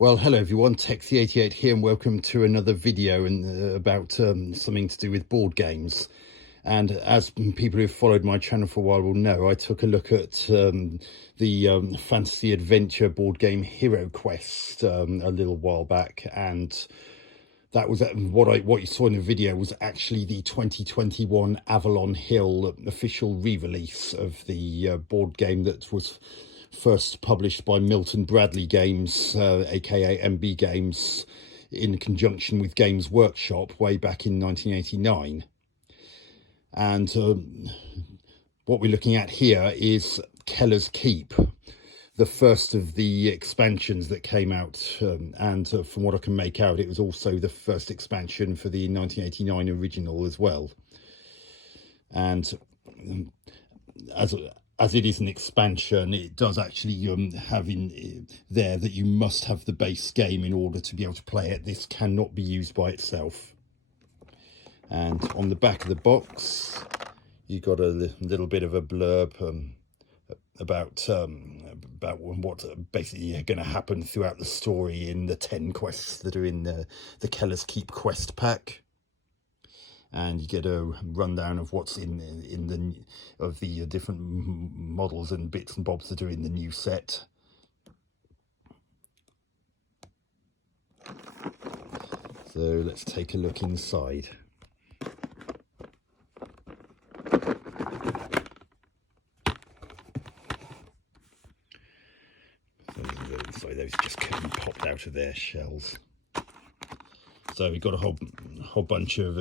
Well, hello everyone, Texie88 here, and welcome to another video about something to do with board games. And as people who've followed my channel for a while will know, I took a look at the fantasy adventure board game HeroQuest a little while back, and that was what you saw in the video was actually the 2021 Avalon Hill official re-release of the board game that was first published by Milton Bradley Games, aka MB Games, in conjunction with Games Workshop way back in 1989. And what we're looking at here is Kellar's Keep, the first of the expansions that came out, and from what I can make out, it was also the first expansion for the 1989 original as well. And as it is an expansion, it does actually have in there that you must have the base game in order to be able to play it. This cannot be used by itself. And on the back of the box, you got a little bit of a blurb about what's basically going to happen throughout the story in the 10 quests that are in the Kellar's Keep quest pack. And you get a rundown of what's in the different models and bits and bobs that are in the new set. So let's take a look inside. Sorry, those just popped out of their shells. So we've got a whole bunch of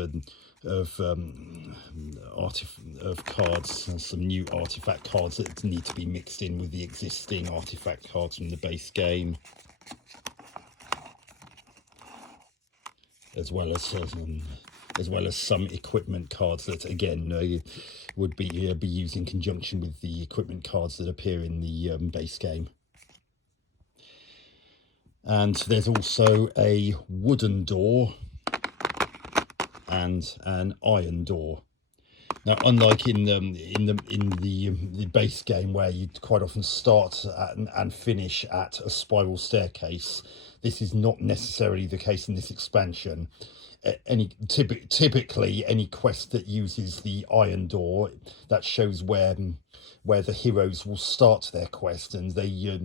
cards, and some new artifact cards that need to be mixed in with the existing artifact cards from the base game, as well as some equipment cards that again would be used in conjunction with the equipment cards that appear in the base game. And there's also a wooden door and an iron door. Now, unlike in the base game, where you quite often start and finish at a spiral staircase, this is not necessarily the case in this expansion. Typically, any quest that uses the iron door, that shows where the heroes will start their quest, and they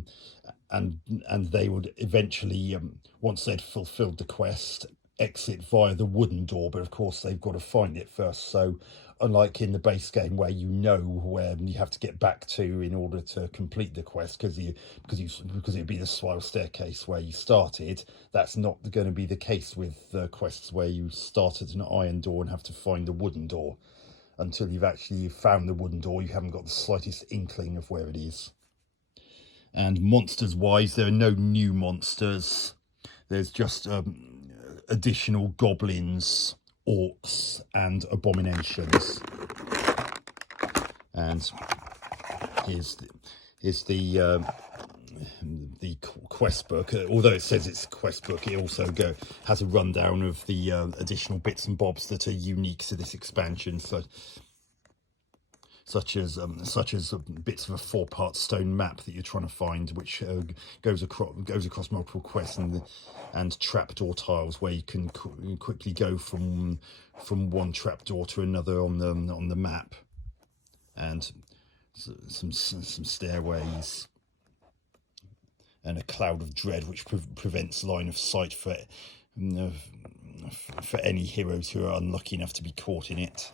they would eventually, once they'd fulfilled the quest, exit via the wooden door. But of course, they've got to find it first. So unlike in the base game, where you know where you have to get back to in order to complete the quest, because it'd be the spiral staircase where you started, that's not going to be the case with quests where you start at an iron door and have to find the wooden door. Until you've actually found the wooden door, you haven't got the slightest inkling of where it is. And monsters wise, there are no new monsters. There's just additional goblins, orcs and abominations. And here's the quest book. Although it says it's a quest book, it also has a rundown of the additional bits and bobs that are unique to this expansion, such as bits of a 4-part stone map that you're trying to find, which goes across multiple quests, and trapdoor tiles where you can quickly go from one trapdoor to another on the map, and some stairways, and a cloud of dread which prevents line of sight for any heroes who are unlucky enough to be caught in it.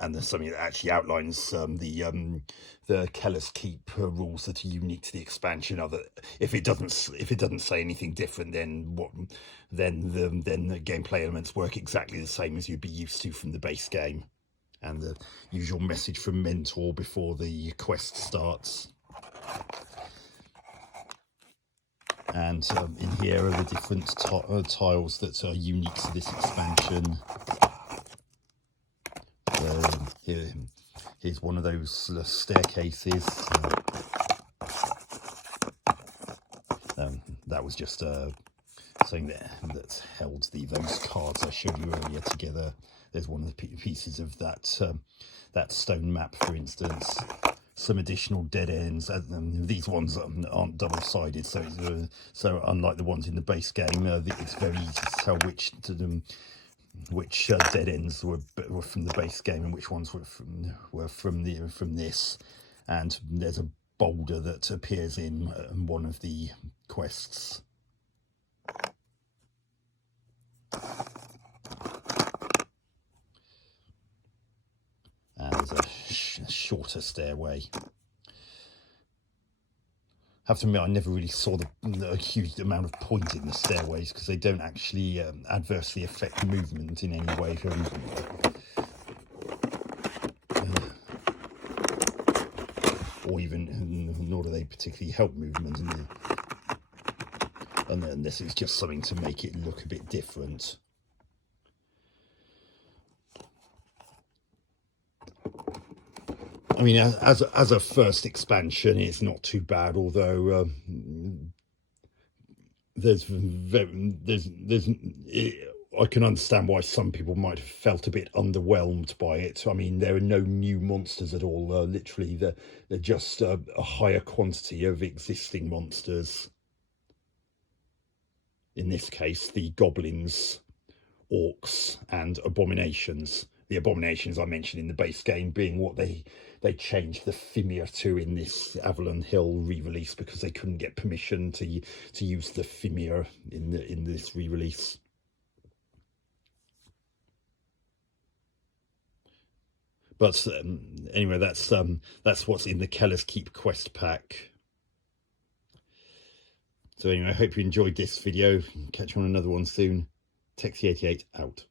And there's something that actually outlines the Kellar's Keep rules that are unique to the expansion. Are that if it doesn't say anything different, then the gameplay elements work exactly the same as you'd be used to from the base game, and the usual message from Mentor before the quest starts. And in here are the different tiles that are unique to this expansion. Here's one of those staircases. That was just something that held those cards I showed you earlier together. There's one of the pieces of that that stone map, for instance. Some additional dead ends. These ones aren't double-sided, so unlike the ones in the base game, it's very easy to tell which dead ends were from the base game and which ones were from this. And there's a boulder that appears in one of the quests. And there's a shorter stairway. I have to admit, I never really saw the huge amount of point in the stairways, because they don't actually adversely affect movement in any way. Or even, nor do they particularly help movement. And then this is just something to make it look a bit different. I mean, as a first expansion, it's not too bad. Although I can understand why some people might have felt a bit underwhelmed by it. I mean, there are no new monsters at all. Literally, they're just a higher quantity of existing monsters. In this case, the goblins, orcs, and abominations. The abominations I mentioned in the base game being what they changed the Fimir to in this Avalon Hill re-release, because they couldn't get permission to use the Fimir in this re-release. But anyway, that's what's in the Kellar's Keep quest pack. So anyway, I hope you enjoyed this video. Catch you on another one soon. Texie88 out.